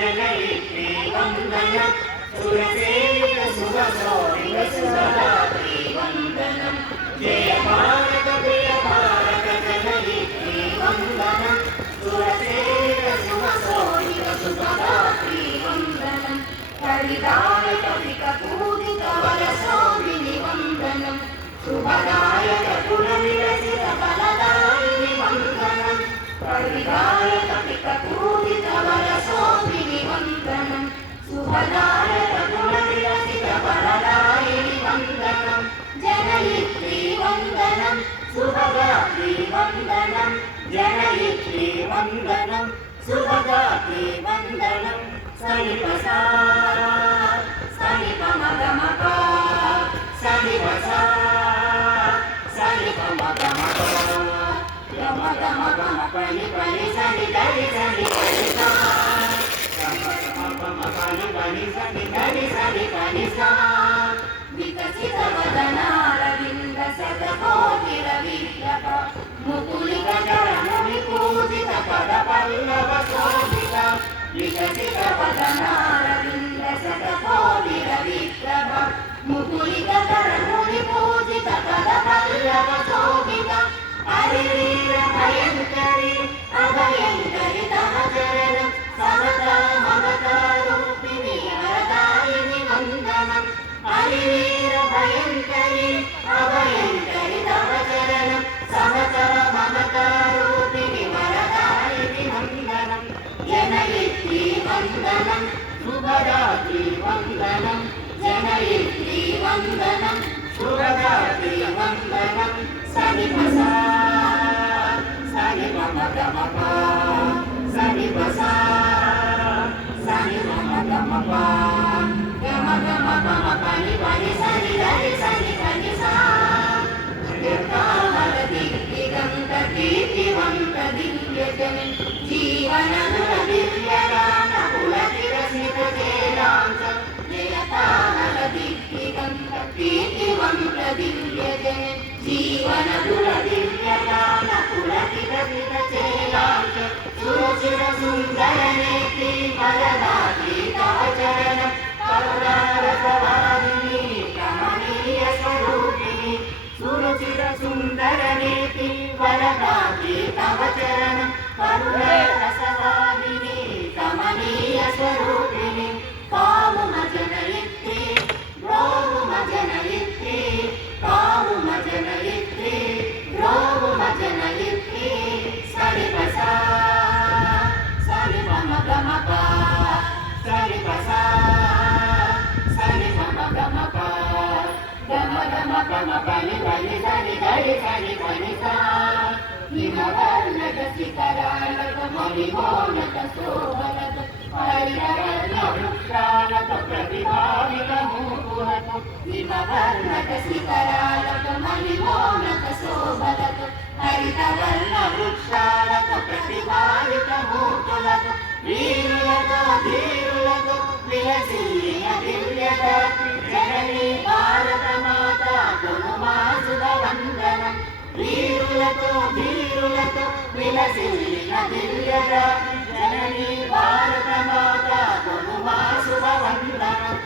जनयित्री वन्दनं सुरसेवित शुभशोभित सुरदात्री वन्दनं जय भारत प्रिय भारत जनयित्री वन्दनं सुरसेवित शुभशोभित सुरदात्री वन्दनं कलिदायक विकपूजित वरशोभिनि वन्दनं शुभदायक कुलविलसित फलदायिनि वन्दनं कलिदायक विकपूजित वरशोभिनि वन्दनं शुभदायक कुलविलसित फलदायिनि वन्दनं जनयित्री वन्दनं शुभदात्री वन्दनं जनयित्री वन्दनं शुभदात्री वन्दनं सनिपसा सनिपमगमपा सनिपसा सनिपमगमपा गमगमगम पनि पनि सनि धरि सनि धरि सा गमगमगम पनि पनि सनि धरि सनि पनि सा विकसित वदनारविन्द शतकोटिरविद्रक मुकुलित चरणमुनि पूजित पदपल्लव शोभित विकसित वदनारविन्द शतकोटिरविद्रक मुकुलित चरणमुनि पूजित पदपल्लव शोभित हरिवीर भयङ्करि अभयङ्करि तव चरणं समता ममता रूपिणि वरदायिनि वन्दनं हरिवीर भयङ्करि अभयङ्करि तव चरणं समता ममता रूपिणि वरदायिनि वन्दनं जनयित्री वन्दनं शुभदात्री वन्दनं जनयित्री वन्दनं शुभदात्री वन्दनं सनिपसा सनिपमगमपा सनिपसा सनिपमगमपा गमगमगम पनि पनि सनि धरि सनि धरि सा दीर्घामर दिग्दिगन्त कीर्तिवन्त दिव्यजनि जीवनगुण दिव्यगान पुलकिरस्मित चेलांच जयतामर दिग्दिगन्त कीर्तिवन्त दिव्यजनि जीवनगुण दिव्यगान पुलकिरस्मित चेलांच सुरचिर सुन्दर नेत्री वरदात्री तव चरणं करुणारसवाहिनी कमनीय स्वरूपिणी सुरचिर सुन्दर नेत्री वरदात्री तव चरणं करुणारसवाहिनी कमनीय स्वरूपिणी कामुम जनयित्री द्रौम जनयित्री कामुम जनयित्री द्रौम जनयित्री सनिपसा सनिपमगमपा सनिपसा सनिपमगमपा गमगमगम पनि पनि सनि धरि सनि पनि सा हिमवर्णक शिखरालक मणिमोनक शोभनक हरिहरर्ण वृक्षालक प्रतिभावित मुकुलक हिमवर्णक शिखरालक मणिमोनक शोभनक हरितवर्ण वृक्षालक प्रतिभावित मुकुलक वीरुलको धीरुलको विलसीय दिव्यदात्री जननी भारत माता गुरुमा शुभवन्दनं वीरुलको धीरुलको विलसीय दिव्यदात्री जननी भारत माता गुरुमा शुभवन्दनं